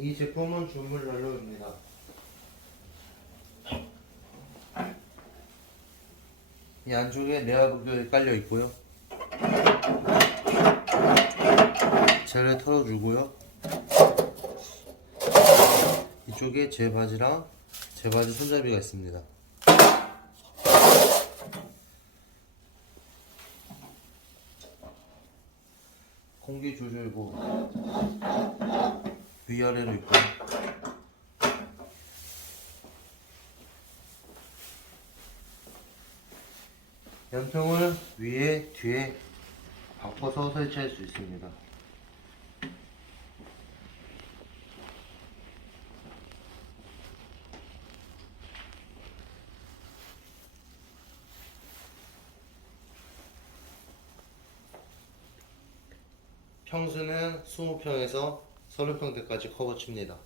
이 제품은 주물 난로입니다. 이 안쪽에 내화복도에 깔려 있고요. 젤을 털어주고요. 이쪽에 제 바지랑 제 바지 손잡이가 있습니다. 공기 조절구 위아래로 있고요. 연통을 위에 뒤에 바꿔서 설치할 수 있습니다. 평수는 20평에서 30평대까지 커버 칩니다.